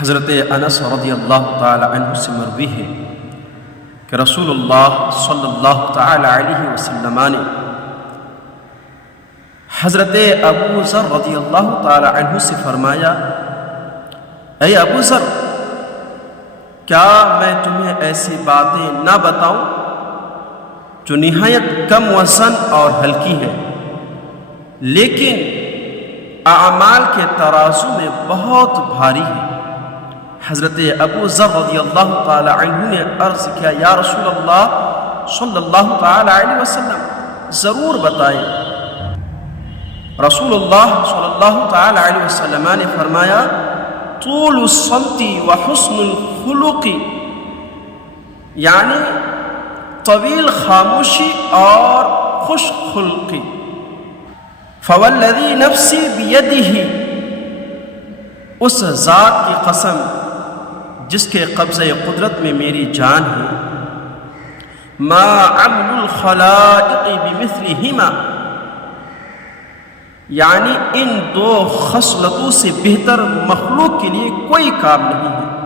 حضرت انس رضی اللہ تعالی عنہ سے مروی ہے کہ رسول اللہ صلی اللہ تعالی علیہ وسلم نے حضرت ابو ذر رضی اللہ تعالی عنہ سے فرمایا، اے ابو ذر، کیا میں تمہیں ایسی باتیں نہ بتاؤں جو نہایت کم وزن اور ہلکی ہے لیکن اعمال کے ترازو میں بہت بھاری ہے؟ حضرت ابو ذر رضی اللہ تعالی عنہ نے عرض کیا، یا رسول اللہ صلی اللہ تعالی علیہ وسلم، ضرور بتائیں۔ رسول اللہ صلی اللہ تعالی علیہ وسلم نے فرمایا، طول الصمت وحسن الخلق، یعنی طویل خاموشی اور خوش خلقی۔ فوالذی نفسی بیدہ، اس ذات کی قسم جس کے قبضہ قدرت میں میری جان ہے، ما عمل الخلائق بمثلہما، یعنی ان دو خصلتوں سے بہتر مخلوق کے لیے کوئی کام نہیں ہے۔